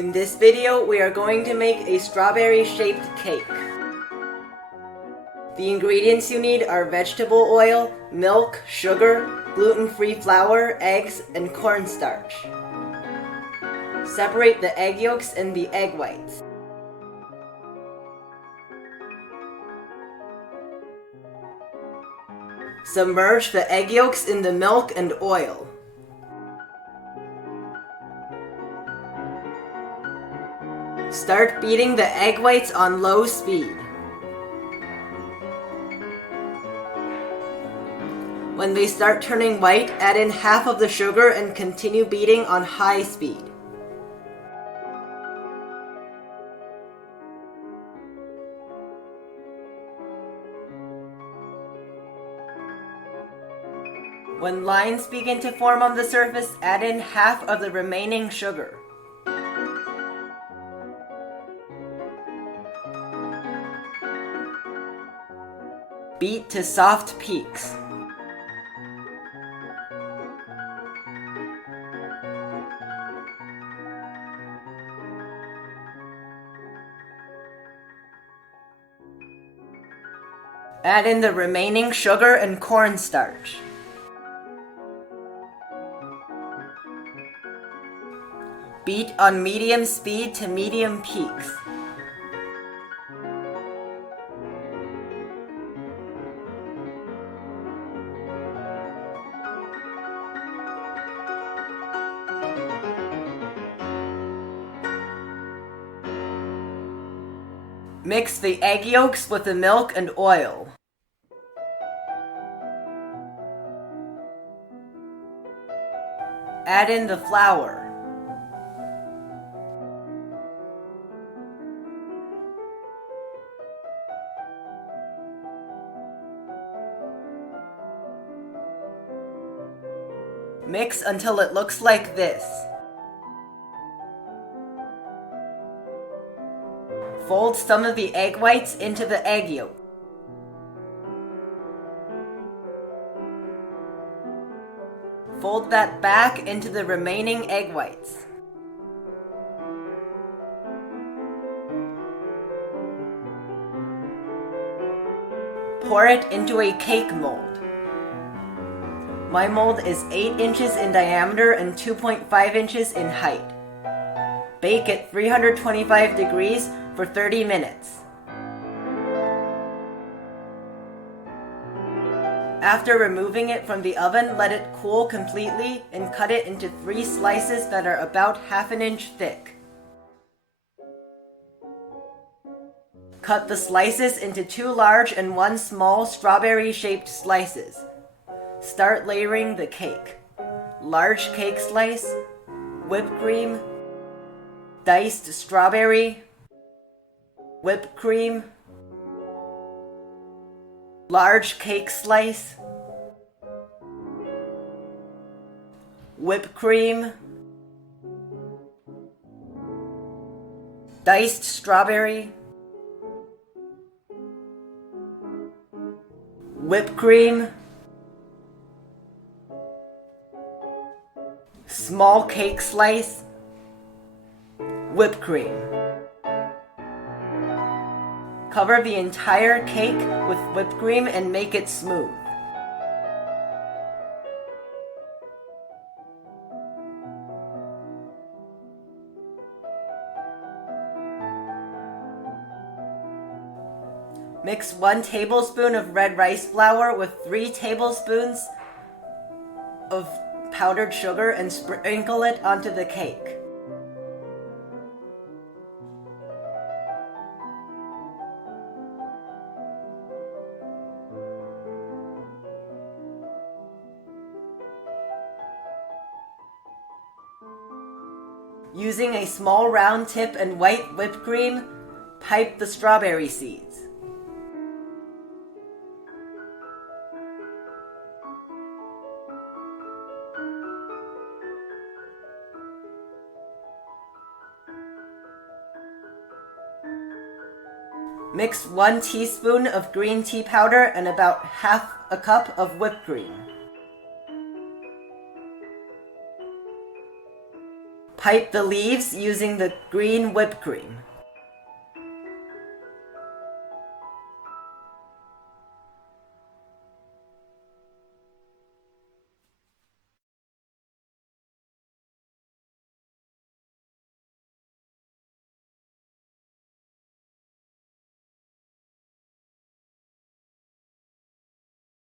In this video, we are going to make a strawberry-shaped cake. The ingredients you need are vegetable oil, milk, sugar, gluten-free flour, eggs, and cornstarch. Separate the egg yolks and the egg whites. Submerge the egg yolks in the milk and oil. Start beating the egg whites on low speed. When they start turning white, add in half of the sugar and continue beating on high speed. When lines begin to form on the surface, add in half of the remaining sugar. Beat to soft peaks. Add in the remaining sugar and cornstarch. Beat on medium speed to medium peaks. Mix the egg yolks with the milk and oil. Add in the flour. Mix until it looks like this. Fold some of the egg whites into the egg yolk. Fold that back into the remaining egg whites. Pour it into a cake mold. My mold is 8 inches in diameter and 2.5 inches in height. Bake at 325 degrees for 30 minutes. After removing it from the oven, let it cool completely and cut it into 3 slices that are about ½ an inch thick. Cut the slices into 2 large and 1 small strawberry-shaped slices. Start layering the cake. Large cake slice, whipped cream, diced strawberry, whipped cream, large cake slice, whipped cream, diced strawberry, whipped cream, small cake slice, whipped cream. Cover the entire cake with whipped cream and make it smooth. Mix 1 tablespoon of red rice flour with 3 tablespoons of powdered sugar and sprinkle it onto the cake. Using a small round tip and white whipped cream, pipe the strawberry seeds. Mix 1 teaspoon of green tea powder and about ½ a cup of whipped cream. Pipe the leaves using the green whipped cream.